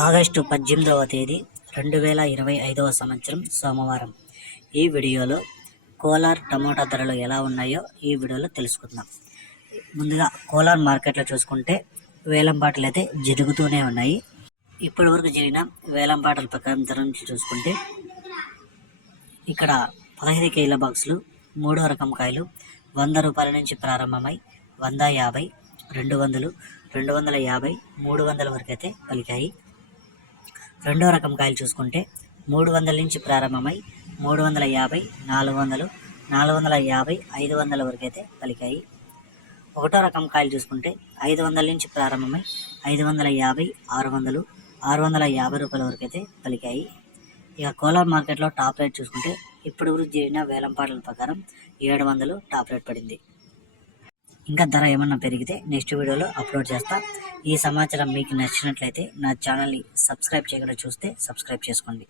August 18వ తేదీ 2025వ సంవత్సరం సోమవారం. ఈ వీడియోలో కోలార్ టమోటా ధరలు ఎలా ఉన్నాయో ఈ వీడియోలో తెలుసుకుందాం. ముందుగా కోలార్ మార్కెట్లో చూసుకుంటే వేలంపాటలు అయితే జరుగుతూనే ఉన్నాయి. ఇప్పటి వరకు జరిగిన వేలంపాటల ప్రకారం ధర నుంచి చూసుకుంటే ఇక్కడ 15 కేజీల బాక్సులు 3వ రకం కాయలు 100 రూపాయల నుంచి ప్రారంభమై 150, 200, 250, 300 వరకు అయితే పలికాయి. రెండో రకం కాయలు చూసుకుంటే 300 నుంచి ప్రారంభమై 350, 400, 450, 500 వరకు అయితే పలికాయి. ఒకటో రకం కాయలు చూసుకుంటే 500 నుంచి ప్రారంభమై 550, 600, 650 రూపాయల వరకు అయితే పలికాయి. ఇక కోలార్ మార్కెట్లో టాప్ రేట్ చూసుకుంటే ఇప్పుడు జరిగిన వేలంపాటల ప్రకారం 700 టాప్ రేట్ పడింది. ఇంకా ధర ఏమన్నా పెరిగితే నెక్స్ట్ వీడియోలో అప్లోడ్ చేస్తా. ఈ సమాచారం మీకు నచ్చినట్లయితే నా ఛానల్ని సబ్స్క్రైబ్ చేయకుండా చూస్తే సబ్స్క్రైబ్ చేసుకోండి.